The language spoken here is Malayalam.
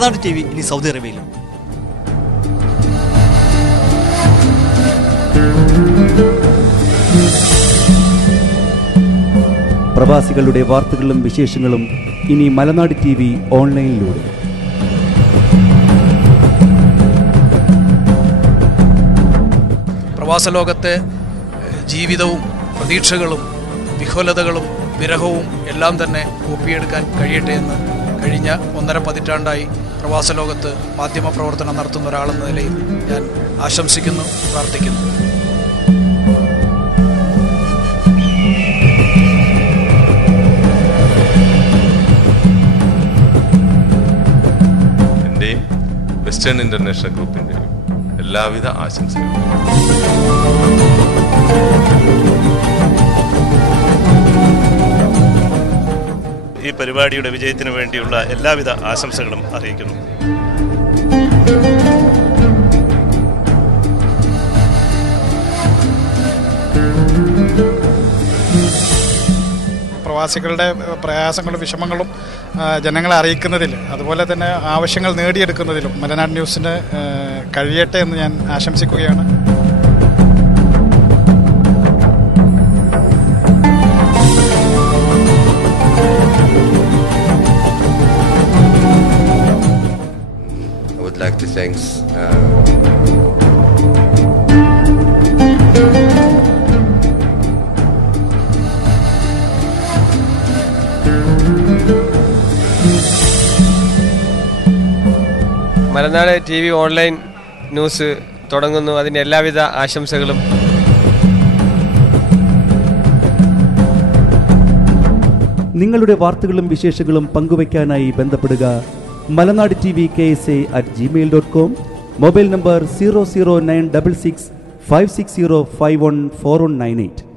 മലനാട് TV ഇനി സൗദി അറേബ്യയിലും. പ്രവാസികളുടെ വാർത്തകളും വിശേഷങ്ങളും ഇനി മലനാട് TV ഓൺലൈനിലൂടെ. പ്രവാസ ലോകത്തെ ജീവിതവും പ്രതീക്ഷകളും വിഹ്വലതകളും വിരഹവും എല്ലാം തന്നെ ഒപ്പിയെടുക്കാൻ കഴിയട്ടെ എന്ന് കഴിഞ്ഞ 1.5 പതിറ്റാണ്ടായി പ്രവാസ ലോകത്ത് മാധ്യമ പ്രവർത്തനം നടത്തുന്ന ഒരാളെന്ന നിലയിൽ ഞാൻ ആശംസിക്കുന്നു, പ്രാർത്ഥിക്കുന്നു. എൻ്റെയും വെസ്റ്റേൺ ഇന്റർനാഷണൽ ഗ്രൂപ്പിൻ്റെയും എല്ലാവിധ ആശംസകളും. ഈ പരിപാടിയുടെ വിജയത്തിന് വേണ്ടിയുള്ള എല്ലാവിധ ആശംസകളും അറിയിക്കുന്നു. പ്രവാസികളുടെ പ്രയാസങ്ങളും വിഷമങ്ങളും ജനങ്ങളെ അറിയിക്കുന്നതിൽ, അതുപോലെ തന്നെ ആവശ്യങ്ങൾ നേടിയെടുക്കുന്നതിലും മലനാട് ന്യൂസിന് കഴിയട്ടെ എന്ന് ഞാൻ ആശംസിക്കുകയാണ്. I would like to thank Malanad TV online news തുടങ്ങുന്നു. അതിൻ്റെ എല്ലാവിധ ആശംസകളും. നിങ്ങളുടെ വാർത്തകളും വിശേഷങ്ങളും പങ്കുവയ്ക്കാനായി ബന്ധപ്പെടുക മലനാട് TV KSA@gmail.com. Mobile number 00966 560 514198.